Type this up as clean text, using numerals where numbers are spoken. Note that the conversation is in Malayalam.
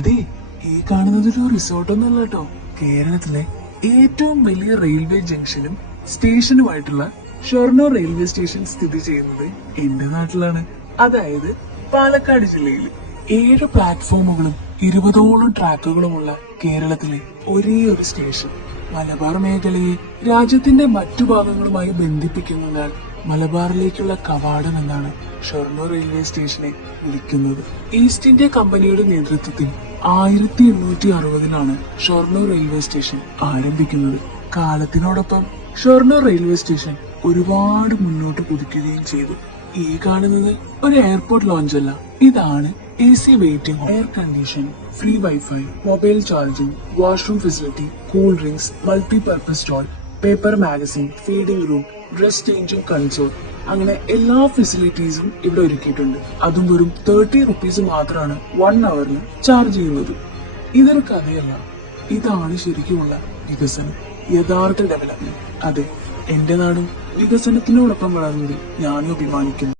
അതെ, ഈ കാണുന്നത് ഒരു റിസോർട്ട് ഒന്നല്ല കേട്ടോ. കേരളത്തിലെ ഏറ്റവും വലിയ റെയിൽവേ ജംഗ്ഷനും സ്റ്റേഷനുമായിട്ടുള്ള ഷൊർണൂർ റെയിൽവേ സ്റ്റേഷൻ സ്ഥിതി ചെയ്യുന്നത് എന്റെ നാട്ടിലാണ്. അതായത് പാലക്കാട് ജില്ലയിൽ 7 പ്ലാറ്റ്ഫോമുകളും 20ഓളം ട്രാക്കുകളുമുള്ള കേരളത്തിലെ ഒരേ ഒരു സ്റ്റേഷൻ. മലബാർ മേഖലയെ രാജ്യത്തിന്റെ മറ്റു ഭാഗങ്ങളുമായി ബന്ധിപ്പിക്കുന്നതിനാൽ മലബാറിലേക്കുള്ള കവാടം എന്നാണ് ഷൊർണൂർ റെയിൽവേ സ്റ്റേഷനെ വിളിക്കുന്നത്. ഈസ്റ്റ് ഇന്ത്യ കമ്പനിയുടെ നേതൃത്വത്തിൽ 1860-ലാണ് ഷൊർണൂർ റെയിൽവേ സ്റ്റേഷൻ ആരംഭിക്കുന്നത്. കാലത്തിനോടൊപ്പം ഷൊർണൂർ റെയിൽവേ സ്റ്റേഷൻ ഒരുപാട് മുന്നോട്ട് കുതിക്കുകയും ചെയ്തു. ഈ കാണുന്നത് ഒരു എയർപോർട്ട് ലോഞ്ച് അല്ല, ഇതാണ് AC waiting, air condition, free wifi, mobile charging, washroom facility, cool drinks, multipurpose stall, paper magazine, feeding room, dress changing console, അങ്ങനെ എല്ലാ ഫെസിലിറ്റീസും ഇവിടെ ഒരുക്കിയിട്ടുണ്ട്. അതും വെറും 30 റുപ്പീസ് മാത്രമാണ് 1 അവറിന് ചാർജ് ചെയ്യുന്നത്. ഇതൊരു കഥയല്ല, ഇതാണ് ശരിക്കുമുള്ള വികസനം, യഥാർത്ഥ ഡെവലപ്മെന്റ്. അതെ, എന്റെ നാടും വികസനത്തിനോടൊപ്പം വളർന്നതിൽ ഞാനും അഭിമാനിക്കുന്നു.